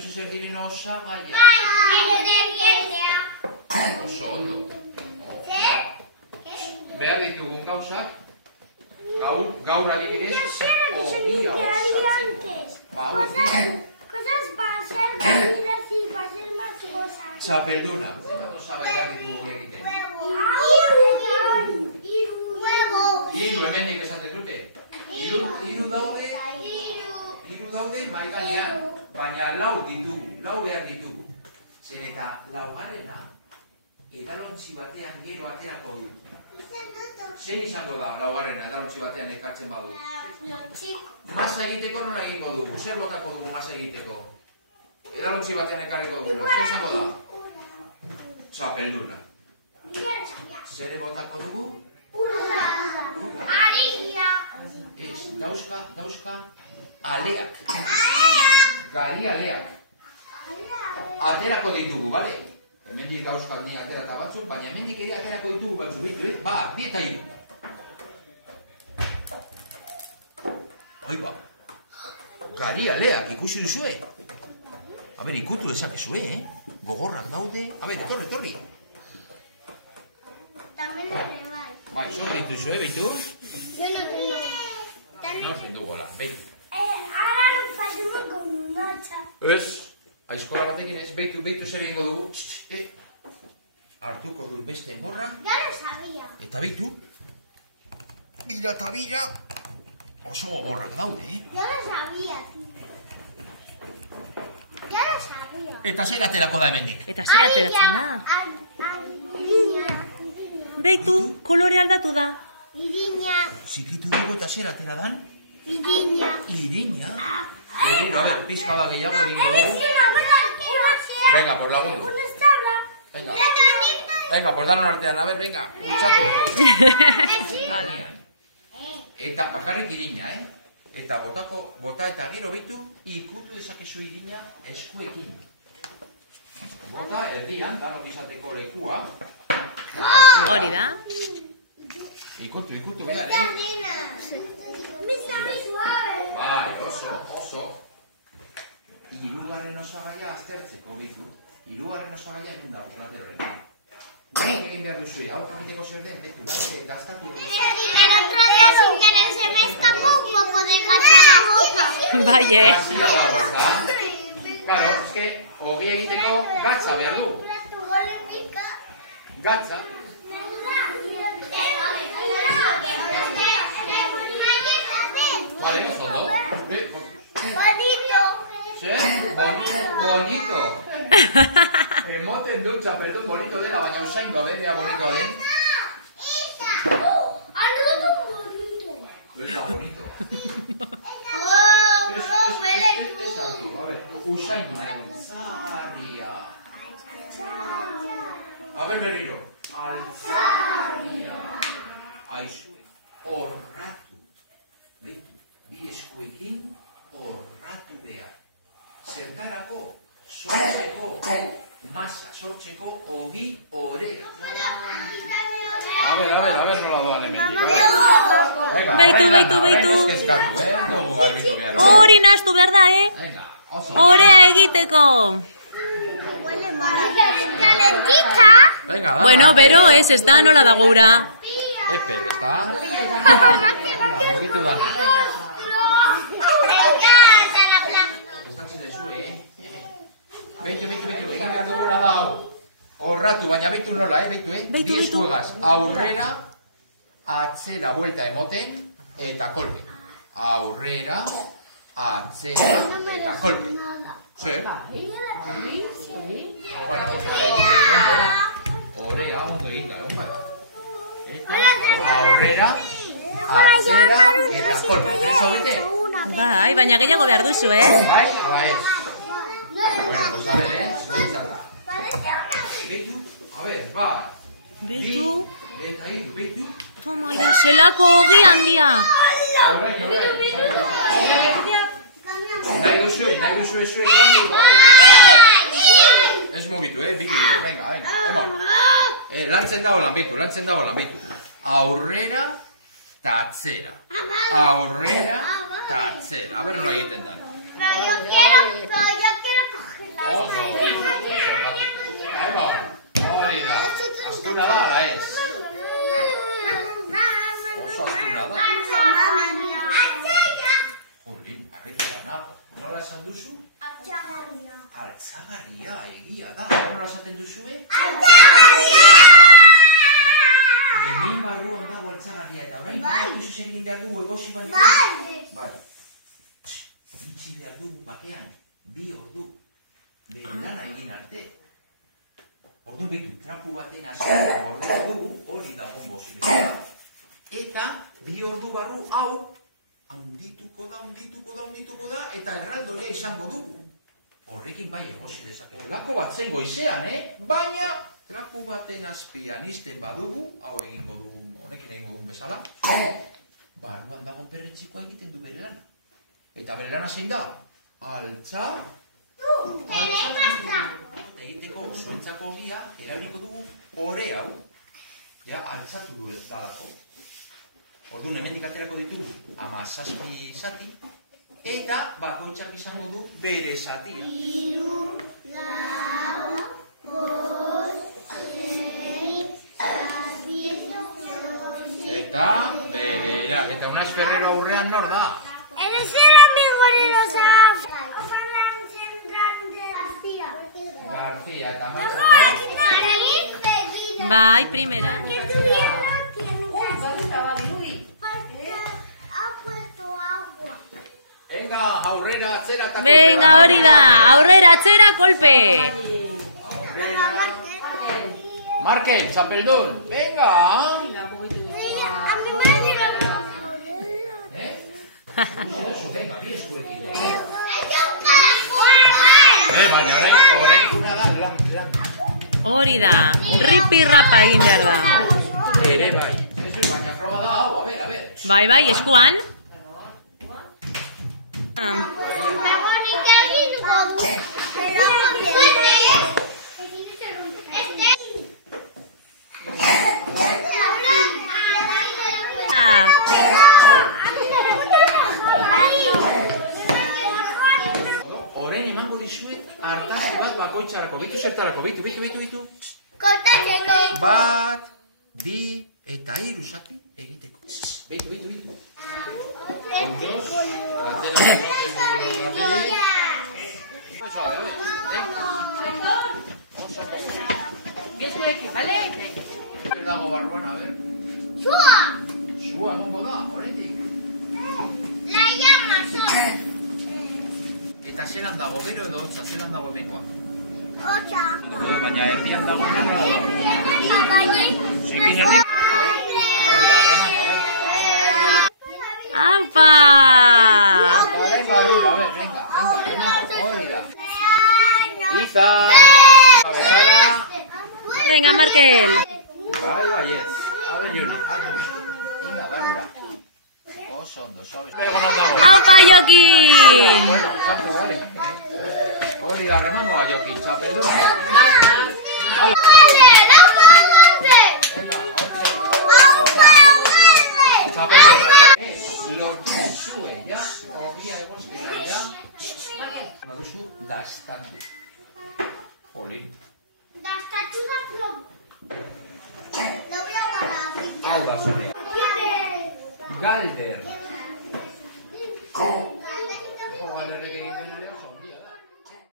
dakizu zer diren osagaia. Oso ondo. Behar ditugun gauzak, gaur adibidez, ogia osatzen. Txapelduna. Osagaia ditugu egiten. Hiru hemendik esaten dute. Hiru daude mai gainean, baina lau behar ditugu. Zer eta laugarrena edalontzi batean gero aterako du. Zein izango da laugarrena edalontzi batean ekartzen badu? Masa egiteko nola egingo dugu? Zer botako dugu masa egiteko? Edalontzi batean ekarriko dugu. Zer izango da? Txapelduna. Zer botako dugu? Dauzka aleak. Gari aleak. Aterako ditugu, bale? Hemendik gauzkak ni aterata batzuk, baina hemendik ere aterako ditugu batzuk. Ba, bi eta hiru. Oiba. Gari aleak, ikusi duzue? Aber, ikutu dezakezue, Gogorrak daude. Aber, etorri. Bai, zor dituzue, beitu? Yo no tengo. Nor zetugu lan, beitu. Ahora nos pasemos con una chapa. Ez, aizkola batekin ez, beitu zer egingo dugu. Hartuko du beste enborra. Ya lo sabía. Eta beitu. Ira eta bira. Oso gogorrak daude, Ya lo sabía. Ya lo sabía. Eta zer aterako da hemendik. Arilla. Beitu, kolore aldatu da. Iriña. Zikitu dugu eta zer atera dan? Iriña. Iriña. Pero, a ver, pizka bat gehiago He digu. visto una bola. Venga, por lagundu. Una tabla. Venga, por darnos artean, a ver, venga. Eta bakarrik irina, Eta bota eta gero beitu, ikutu dezakezu irina eskuekin. Bota, erdian, danok izateko lekua. Hori da. Ikutu, behar, Está muy suave. Bai, oso. Hirugarren osagaia aztertzeko beitu. Hirugarren osagaia hemen dago, plateroren. Egin behar duzu, hau egiteko zer den, beitu, gaztatu. Pero otro día sin querer se me escapó un poco de gasa a la boca. Vaya. Claro, es que ogi egiteko gatza behar du. Gatza. Vale, oso ondo. Bonito. Zer? Bonito. Emoten dut txapeldun bonito dela, baina usainko berdea bonito den. Han roto un bonito. Ez da bonito. Oh, huele. A ver, usainko nahi. Zaharria. A ver, berriro. Alzaria. Aizue. Horratu. Bi eskuekin horratu behar. Zertarako sortzeko, masa sortzeko ogi ore. A ver, nola doan hemendik. Venga, Beitu. eskeskatu, Hori nahastu behar da, Venga, oso. Hori egiteko. Venga, Bueno, bero ez da nola da gura. Epe, ezta? Beitu, egin behar duguna da hau. Horratu, baina beitu nola, beitu, Beitu. Eskuegaz, aurrera, atzera, buelta emoten, eta kolpe. Aurrera, atzera, eta kolpe. Zer? Orea, ondo eginda, egon bada. Aurrera, atzera, eta kolpe. Tres zaudete? Bai, baina gehiago behar duzu, Bai, ala ez. Bueno, pues a ver, zuentzata. Beitu, a ver, bai. Bi, eta hiru, beitu. Zelako ogi handia. Nahi duzue, zuen. Ez mugitu, bitu, venga, lantzen da hola, bitu. Aurrera, tatzera. Aurrera, tatzera. A ver, no egiten da. Pero yo quiero Altzagarria, egia da. Nola esaten duzue? Altzagarria! Egin barruan dago altzagarria eta orain. Bai. Duzu egin behar dugu egosi baina. Bai. Itxi behar dugu bakean. 2 ordu. Bere lana egin arte. Ordu betu, trapu baten azken ordu dugu hori da gongo zirela. Eta 2 ordu barru hau handituko da eta erraldoia izango dugu. Horrekin bai egosi dezakegu. Lako bat zen goizean, baina trapu baten azpian izten badugu, hau egingo dugu, honekin egingo dugu bezala, barruan dagoen perretxiko egiten du bere lana. Eta bere lana zein da? Altza... Egiteko zuentzako ogia, erabiliko dugu ore hau. Ja, altzatu du ez dalako. Orduan hemendik aterako ditugu 17 zati, eta bakoitzak izango du bere zatia. 3, 4, 5, 6, 7, 8... Eta Unai Ferrero aurrean nor da? Eres el amigo de los García, eta Bai, primera. Venga, aurrera, atzera eta kolpe. Venga, hori da. Aurrera, atzera, kolpe. Markel, txapeldun. Venga. Baina orain kuna da lan. Hori da. Ripi-rapa egin behar da. Ere bai. Baina proba da, a ver. Bai, eskuan. Artasi bat bakoitzarako, bitu zertarako, bitu. Kortatzeko. 1, 2, eta 3 zati egiteko. Bitu. Zua gongo da, horretik. Laia maso. Eta zelan dago, bero edo hotza, zelan dago bengoa. Hotza. Baina erdian dago nero da. Zikin erdi. Apa! Iza! Venga, Markel. Baietz. Hablen jone. Inga, barra. Oso ondo, suave. Bego non dago. Apa, Joki! Bueno, santo, vale. Hori da, remangoa, Joki, txapeldu. Lortu zue, ja, ogia egozketan, ja. Baduzu, dastatu. Hori. Hau da zure. Galder.